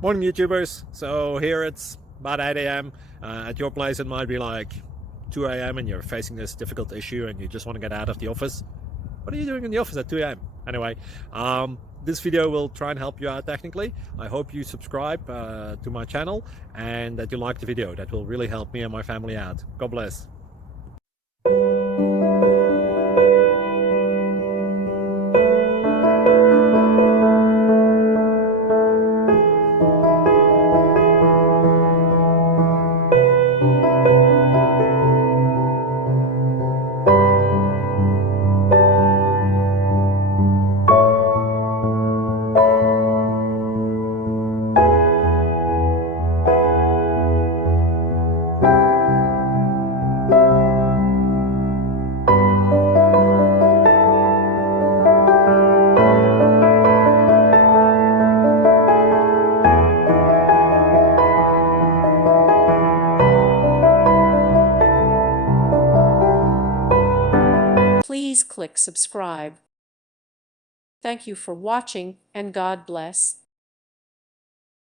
Morning YouTubers. So here it's about 8 a.m. At your place it might be like 2 a.m. and you're facing this difficult issue and you just want to get out of the office. What are you doing in the office at 2 a.m.? Anyway, this video will try and help you out technically. I hope you subscribe to my channel and that you like the video. That will really help me and my family out. God bless. Please click subscribe. Thank you for watching, and God bless.